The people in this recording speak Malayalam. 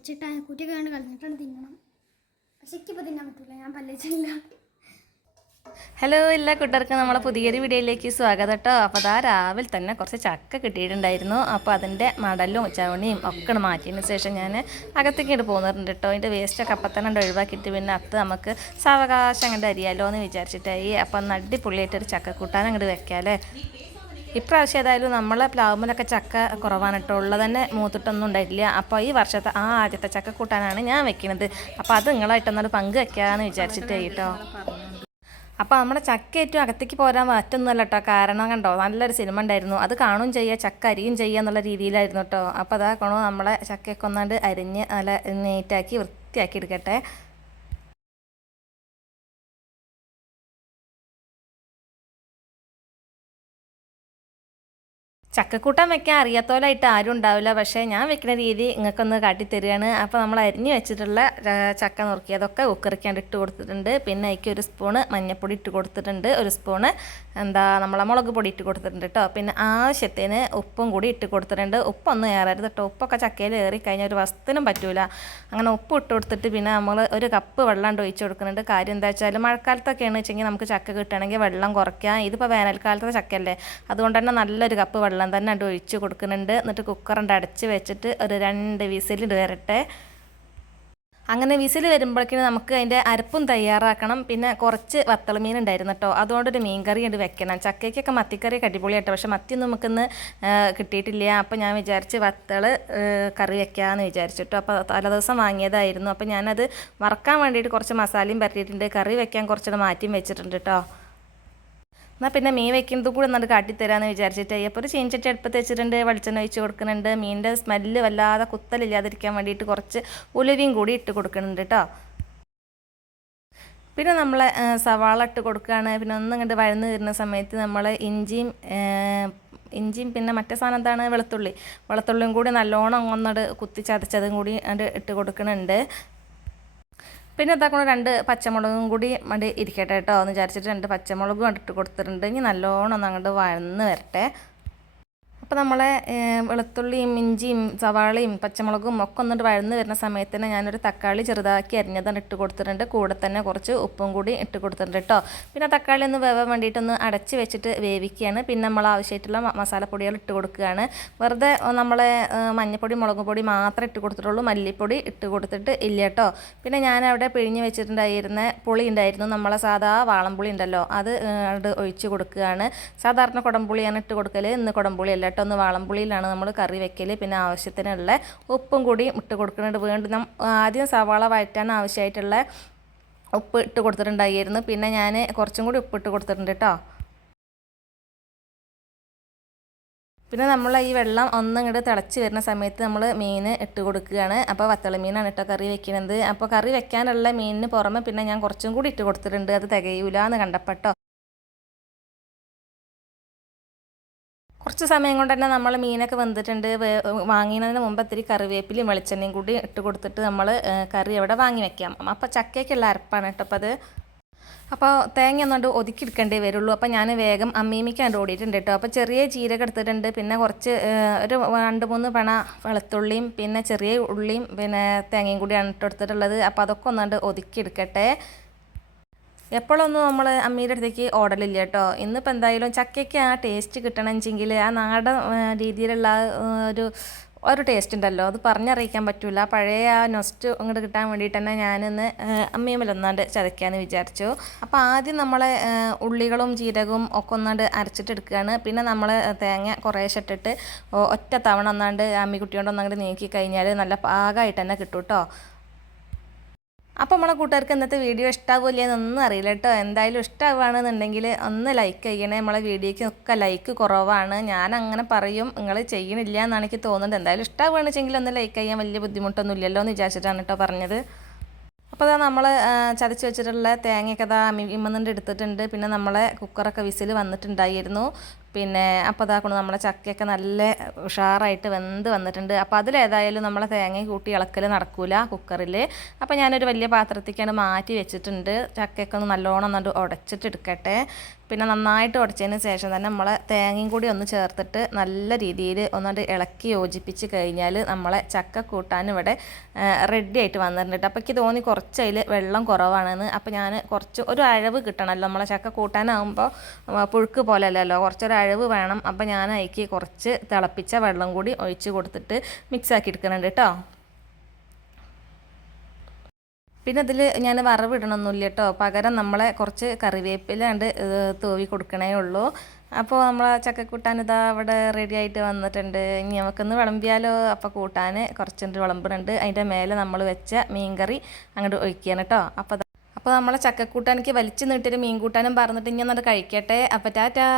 മുറിച്ചിട്ട് കുറ്റിയൊക്കെ കണ്ട് കളഞ്ഞിട്ടാണ് തിന്നണം. പക്ഷെ എനിക്കിപ്പോൾ തിന്നാൻ പറ്റില്ല, ഞാൻ പല്ലിച്ചില്ല. ഹലോ എല്ലാ കൂട്ടുകാർക്കും നമ്മളെ പുതിയൊരു വീഡിയോയിലേക്ക് സ്വാഗതം കേട്ടോ. അപ്പോൾ അതാ രാവിലെ തന്നെ കുറച്ച് ചക്ക കിട്ടിയിട്ടുണ്ടായിരുന്നു. അപ്പോൾ അതിൻ്റെ മടലും ചവണിയും ഒക്കെ മാറ്റിയതിന് ശേഷം ഞാൻ അകത്തേക്ക് ഇട്ട് പോകുന്നുണ്ട് കേട്ടോ. അതിൻ്റെ വേസ്റ്റൊക്കെ അപ്പം തന്നെ ഒഴിവാക്കിയിട്ട് പിന്നെ അത് നമുക്ക് സാവകാശം അങ്ങോട്ട് അരിയാലോ എന്ന് വിചാരിച്ചിട്ടായി. അപ്പം അടിപൊളിയായിട്ടൊരു ചക്കക്കൂട്ടാൻ അങ്ങോട്ട് വെക്കാമല്ലേ. ഇപ്രാവശ്യം ഏതായാലും നമ്മളെ പ്ലാവുമ്മലൊക്കെ ചക്ക കുറവാണ് കേട്ടോ, ഉള്ളത് തന്നെ മൂത്തിട്ടൊന്നും ഉണ്ടായിട്ടില്ല. അപ്പോൾ ഈ വർഷത്തെ ആദ്യത്തെ ചക്ക കൂട്ടാനാണ് ഞാൻ വെക്കുന്നത്. അപ്പോൾ അത് നിങ്ങളായിട്ടൊന്നും പങ്ക് വെക്കാമെന്ന് വിചാരിച്ചിട്ടായി കേട്ടോ. അപ്പോൾ നമ്മുടെ ചക്ക ഏറ്റവും അകത്തേക്ക് പോരാൻ മാറ്റൊന്നുമല്ല കേട്ടോ. കാരണം കണ്ടോ, നല്ലൊരു സിനിമ ഉണ്ടായിരുന്നു, അത് കാണുകയും ചെയ്യുക ചക്ക അരിയും ചെയ്യുക എന്നുള്ള രീതിയിലായിരുന്നു കേട്ടോ. അപ്പോൾ അതാ കാണോ നമ്മളെ ചക്കയൊക്കെ ഒന്നാണ്ട് അരിഞ്ഞ് നല്ല നീറ്റാക്കി വൃത്തിയാക്കി എടുക്കട്ടെ. ചക്കക്കൂട്ടാൻ വെക്കാൻ അറിയാത്തോലായിട്ട് ആരും ഉണ്ടാവില്ല. പക്ഷേ ഞാൻ വെക്കുന്ന രീതി നിങ്ങൾക്കൊന്ന് കാട്ടിത്തരികയാണ്. അപ്പോൾ നമ്മൾ അരിഞ്ഞ് വെച്ചിട്ടുള്ള ചക്ക നുറുക്കിയതൊക്കെ കുക്കറിക്കാണ്ട് ഇട്ട് കൊടുത്തിട്ടുണ്ട്. പിന്നെ അതിലേക്ക് ഒരു സ്പൂണ് മഞ്ഞൾപ്പൊടി ഇട്ട് കൊടുത്തിട്ടുണ്ട്, ഒരു സ്പൂണ് നമ്മളെ മുളക് പൊടി ഇട്ട് കൊടുത്തിട്ടുണ്ട് കേട്ടോ. പിന്നെ ആവശ്യത്തിന് ഉപ്പും കൂടി ഇട്ട് കൊടുത്തിട്ടുണ്ട്. ഉപ്പൊന്നും ഏറരുത് കേട്ടോ, ഉപ്പൊക്കെ ചക്കയിൽ ഏറിക്കഴിഞ്ഞാൽ ഒരു വസ്തുവിനും പറ്റൂല. അങ്ങനെ ഉപ്പ് ഇട്ട് കൊടുത്തിട്ട് പിന്നെ നമ്മൾ ഒരു കപ്പ് വെള്ളം ഒഴിച്ച് കൊടുക്കുന്നുണ്ട്. കാര്യം എന്താ വെച്ചാൽ മഴക്കാലത്തൊക്കെയാണ് വെച്ചെങ്കിൽ നമുക്ക് ചക്ക കിട്ടുകയാണെങ്കിൽ വെള്ളം കുറയ്ക്കാം. ഇതിപ്പോൾ വേനൽക്കാലത്തെ ചക്കയല്ലേ, അതുകൊണ്ട് തന്നെ നല്ലൊരു കപ്പ് വെള്ളം തന്നെ ഒഴിച്ച് കൊടുക്കുന്നുണ്ട്. എന്നിട്ട് കുക്കറിൻ്റെ അടച്ച് വെച്ചിട്ട് ഒരു 2 വിസിൽ വരട്ടെ. അങ്ങനെ വിസിൽ വരുമ്പോഴേക്കും നമുക്ക് അതിൻ്റെ അരപ്പും തയ്യാറാക്കണം. പിന്നെ കുറച്ച് വത്തൾ മീൻ ഉണ്ടായിരുന്നു കേട്ടോ, അതുകൊണ്ടൊരു മീൻ കറി ഉണ്ട് വെക്കണം. ചക്കയ്ക്കൊക്കെ മത്തിക്കറിയൊക്കെ അടിപൊളിയാട്ടോ, പക്ഷെ മത്തിയൊന്നും നമുക്കിന്ന് കിട്ടിയിട്ടില്ല. അപ്പോൾ ഞാൻ വിചാരിച്ച് വത്തൾ കറി വെക്കാമെന്ന് വിചാരിച്ചിട്ടോ. അപ്പോൾ തലേദിവസം വാങ്ങിയതായിരുന്നു. അപ്പോൾ ഞാനത് വറക്കാൻ വേണ്ടിയിട്ട് കുറച്ച് മസാലയും പരത്തിയിട്ടുണ്ട്, കറി വെക്കാൻ കുറച്ചത് മാറ്റിയും വെച്ചിട്ടുണ്ട് കേട്ടോ. എന്നാൽ പിന്നെ മീൻ വെക്കുന്നത് കൂടെ എന്നിട്ട് കാട്ടിത്തരാമെന്ന് വിചാരിച്ചിട്ട് അപ്പോൾ ഒരു ചീനച്ചട്ടി അടുപ്പത്ത് വെച്ചിട്ടുണ്ട്, വെളിച്ചെണ്ണ ഒഴിച്ച് കൊടുക്കുന്നുണ്ട്. മീനിൻ്റെ സ്മെല്ല് വല്ലാതെ കുത്തലില്ലാതിരിക്കാൻ വേണ്ടിയിട്ട് കുറച്ച് ഉലുവയും കൂടി ഇട്ട് കൊടുക്കുന്നുണ്ട് കേട്ടോ. പിന്നെ നമ്മൾ സവാള ഇട്ട് കൊടുക്കുകയാണ്. പിന്നെ ഒന്നിങ്ങോട്ട് വഴന്ന് വരുന്ന സമയത്ത് നമ്മൾ ഇഞ്ചിയും പിന്നെ മറ്റേ സാധനം എന്താണ്, വെളുത്തുള്ളിയും കൂടി നല്ലോണം ഒന്നോട് കുത്തി ചതച്ചതും കൂടി അത് ഇട്ട് കൊടുക്കുന്നുണ്ട്. പിന്നെ എന്താക്കണം 2 പച്ചമുളകും കൂടി ഇരിക്കട്ടെ കേട്ടോ എന്ന് വിചാരിച്ചിട്ട് 2 പച്ചമുളകും ഇട്ട് കൊടുത്തിട്ടുണ്ട്. ഇനി നല്ലോണം ഒന്ന് അങ്ങോട്ട് വഴന്ന് വരട്ടെ. അപ്പോൾ നമ്മളെ വെളുത്തുള്ളിയും ഇഞ്ചിയും സവാളയും പച്ചമുളകും ഒക്കെ ഒന്നിട്ട് വഴന്ന് വരുന്ന സമയത്ത് തന്നെ ഞാനൊരു തക്കാളി ചെറുതാക്കി അരിഞ്ഞതാണ് ഇട്ട് കൊടുത്തിട്ടുണ്ട്. കൂടെ തന്നെ കുറച്ച് ഉപ്പും കൂടി ഇട്ട് കൊടുത്തിട്ടുണ്ട് കേട്ടോ. പിന്നെ തക്കാളി ഒന്ന് വേവാൻ വേണ്ടിയിട്ടൊന്ന് അടച്ച് വെച്ചിട്ട് വേവിക്കുകയാണ്. പിന്നെ നമ്മൾ ആവശ്യമായിട്ടുള്ള മസാലപ്പൊടികൾ ഇട്ട് കൊടുക്കുകയാണ്. വെറുതെ നമ്മളെ മഞ്ഞൾപ്പൊടി മുളക് പൊടി മാത്രമേ ഇട്ട് കൊടുത്തിട്ടുള്ളൂ, മല്ലിപ്പൊടി ഇട്ട് കൊടുത്തിട്ട് ഇല്ല കേട്ടോ. പിന്നെ ഞാനവിടെ പിഴിഞ്ഞ് വെച്ചിട്ടുണ്ടായിരുന്ന പുളി ഉണ്ടായിരുന്നു, നമ്മളെ സാധാ വാളംപുളി ഉണ്ടല്ലോ, അത് ഒഴിച്ച് കൊടുക്കുകയാണ്. സാധാരണ കുടംപുളിയാണ് ഇട്ട് കൊടുക്കൽ, ഇന്ന് കുടംപുളി അല്ല, ഒന്ന് വാളംപുളിയിലാണ് നമ്മൾ കറി വെക്കൽ. പിന്നെ ആവശ്യത്തിനുള്ള ഉപ്പും കൂടി ഇട്ട് കൊടുക്കുന്നുണ്ട്. വീണ്ടും ആദ്യം സവാള വഴറ്റാൻ ആവശ്യമായിട്ടുള്ള ഉപ്പ് ഇട്ട് കൊടുത്തിട്ടുണ്ടായിരുന്നു. പിന്നെ ഞാൻ കുറച്ചും കൂടി ഉപ്പ് ഇട്ട് കൊടുത്തിട്ടുണ്ട് കേട്ടോ. പിന്നെ നമ്മൾ ഈ വെള്ളം ഒന്നിങ്ങോട്ട് തിളച്ച് വരുന്ന സമയത്ത് നമ്മൾ മീൻ ഇട്ട് കൊടുക്കുകയാണ്. അപ്പോൾ വത്തള മീനാണ് കേട്ടോ കറി വെക്കുന്നത്. അപ്പോൾ കറി വെക്കാനുള്ള മീനിന് പുറമെ പിന്നെ ഞാൻ കുറച്ചും കൂടി ഇട്ട് കൊടുത്തിട്ടുണ്ട്, അത് തികയൂല എന്ന് കണ്ടപ്പെട്ടോ. കുറച്ച് സമയം കൊണ്ട് തന്നെ നമ്മൾ മീനൊക്കെ വെന്തിട്ടുണ്ട്. വാങ്ങിയതിന് മുമ്പ് ഇത്തിരി കറിവേപ്പിലയും വെളിച്ചെണ്ണയും കൂടി ഇട്ട് കൊടുത്തിട്ട് നമ്മൾ കറി അവിടെ വാങ്ങി വെക്കാം. അപ്പോൾ ചക്കയ്ക്കുള്ള അരപ്പാണ് കേട്ടോ. അപ്പോൾ അത് അപ്പോൾ തേങ്ങ ഒന്നുകൊണ്ട് ഒതുക്കിയെടുക്കേണ്ടേ വരുള്ളൂ. അപ്പോൾ ഞാൻ വേഗം അമ്മീമിക്കാൻ ഓടിയിട്ടുണ്ട് കേട്ടോ. അപ്പോൾ ചെറിയ ജീരകം എടുത്തിട്ടുണ്ട്, പിന്നെ കുറച്ച് ഒരു 2-3 പണ വെളുത്തുള്ളിയും പിന്നെ ചെറിയ ഉള്ളിയും പിന്നെ തേങ്ങയും കൂടിയാണ് ഇട്ട് എടുത്തിട്ടുള്ളത്. അപ്പോൾ അതൊക്കെ ഒന്നുകൊണ്ട് ഒതുക്കിയെടുക്കട്ടെ. എപ്പോഴൊന്നും നമ്മൾ അമ്മീൻ്റെ അടുത്തേക്ക് ഓടലില്ല കേട്ടോ. ഇന്നിപ്പോൾ എന്തായാലും ചക്കയ്ക്ക് ആ ടേസ്റ്റ് കിട്ടണമെങ്കിൽ ആ നാടൻ രീതിയിലുള്ള ഒരു ടേസ്റ്റ് ഉണ്ടല്ലോ, അത് പറഞ്ഞറിയിക്കാൻ പറ്റില്ല. പഴയ ആ നൊസ്റ്റ് അങ്ങോട്ട് കിട്ടാൻ വേണ്ടിയിട്ട് തന്നെ ഞാനിന്ന് അമ്മിയമ്മലൊന്നാണ്ട് ചതയ്ക്കാമെന്ന് വിചാരിച്ചു. അപ്പോൾ ആദ്യം നമ്മൾ ഉള്ളികളും ജീരകവും ഒക്കെ ഒന്നാണ്ട് അരച്ചിട്ടെടുക്കുകയാണ്. പിന്നെ നമ്മൾ തേങ്ങ കുറേശ്ശെ ഇട്ടിട്ട് ഒറ്റ തവണ ഒന്നാണ്ട് അമ്മിക്കുട്ടിയോണ്ട് ഒന്നങ്ങോട്ട് നീക്കി കഴിഞ്ഞാൽ നല്ല പാകമായിട്ട് തന്നെ കിട്ടും കേട്ടോ. അപ്പോൾ നമ്മളെ കൂട്ടുകാർക്ക് ഇന്നത്തെ വീഡിയോ ഇഷ്ടാവില്ലേ എന്നൊന്നും അറിയില്ല കേട്ടോ. എന്തായാലും ഇഷ്ടമാവുകയാണെന്നുണ്ടെങ്കിൽ ഒന്ന് ലൈക്ക് ചെയ്യണേ. നമ്മളെ വീഡിയോയ്ക്ക് ഒക്കെ ലൈക്ക് കുറവാണ്, ഞാൻ അങ്ങനെ പറയും, നിങ്ങൾ ചെയ്യണില്ല എന്നാണ് എനിക്ക് തോന്നുന്നത്. എന്തായാലും ഇഷ്ടമാവുകയാണെന്ന് വെച്ചെങ്കിൽ ഒന്ന് ലൈക്ക് ചെയ്യാൻ വലിയ ബുദ്ധിമുട്ടൊന്നും ഇല്ലല്ലോ എന്ന് വിചാരിച്ചിട്ടാണ് കേട്ടോ പറഞ്ഞത്. അപ്പോൾ അതാ നമ്മൾ ചതച്ച് വെച്ചിട്ടുള്ള തേങ്ങയൊക്കെ അതാ ഇമ്മന്നിട്ട് എടുത്തിട്ടുണ്ട്. പിന്നെ നമ്മളെ കുക്കറൊക്കെ വിസിൽ വന്നിട്ടുണ്ടായിരുന്നു. പിന്നെ അപ്പോൾ ഇതാക്കണം നമ്മളെ ചക്കയൊക്കെ നല്ല ഉഷാറായിട്ട് വെന്ത് വന്നിട്ടുണ്ട്. അപ്പോൾ അതിലേതായാലും നമ്മളെ തേങ്ങ കൂട്ടി ഇളക്കൽ നടക്കൂല കുക്കറിൽ. അപ്പോൾ ഞാനൊരു വലിയ പാത്രത്തേക്കാണ് മാറ്റി വെച്ചിട്ടുണ്ട്. ചക്കയൊക്കെ ഒന്ന് നല്ലോണം ഒന്നുകൊണ്ട് ഉടച്ചിട്ട് എടുക്കട്ടെ. പിന്നെ നന്നായിട്ട് ഉടച്ചതിന് ശേഷം തന്നെ നമ്മളെ തേങ്ങയും കൂടി ഒന്ന് ചേർത്തിട്ട് നല്ല രീതിയിൽ ഒന്നുകൊണ്ട് ഇളക്കി യോജിപ്പിച്ച് കഴിഞ്ഞാൽ നമ്മളെ ചക്ക കൂട്ടാൻ ഇവിടെ റെഡി ആയിട്ട് വന്നിട്ടുണ്ട്. അപ്പോൾ എനിക്ക് തോന്നി കുറച്ച് അതിൽ വെള്ളം കുറവാണെന്ന്. അപ്പോൾ ഞാൻ കുറച്ച് ഒരു അഴവ് കിട്ടണമല്ലോ, നമ്മളെ ചക്ക കൂട്ടാനാകുമ്പോൾ പുഴുക്ക് പോലെ അല്ലല്ലോ, കുറച്ചൊരു അഴവ് വേണം. അപ്പോൾ ഞാൻ അതിലേക്ക് കുറച്ച് തിളപ്പിച്ച വെള്ളം കൂടി ഒഴിച്ച് കൊടുത്തിട്ട് മിക്സാക്കി എടുക്കുന്നുണ്ട് കേട്ടോ. പിന്നെ അതിൽ ഞാൻ വറവിടണമൊന്നുമില്ല കേട്ടോ, പകരം നമ്മളെ കുറച്ച് കറിവേപ്പില കണ്ട് തൂവി കൊടുക്കണേ ഉള്ളൂ. അപ്പോൾ നമ്മൾ ചക്കക്കൂട്ടാൻ ഇതാ അവിടെ റെഡി ആയിട്ട് വന്നിട്ടുണ്ട്. ഇനി നമുക്കൊന്ന് വിളമ്പിയാലോ. അപ്പോൾ കൂട്ടാൻ കുറച്ചുണ്ട് വിളമ്പുന്നുണ്ട്. അതിൻ്റെ മേലെ നമ്മൾ വെച്ച മീൻകറി അങ്ങോട്ട് ഒഴിക്കുകയാണ് കേട്ടോ. അപ്പോൾ നമ്മളെ ചക്കക്കൂട്ടാനിക്ക് വലിച്ചു നീട്ടിയൊരു മീൻ കൂട്ടാനും പറഞ്ഞിട്ട് ഇനി ഒന്നിട്ട് കഴിക്കട്ടെ. അപ്പോൾ ടാറ്റാ.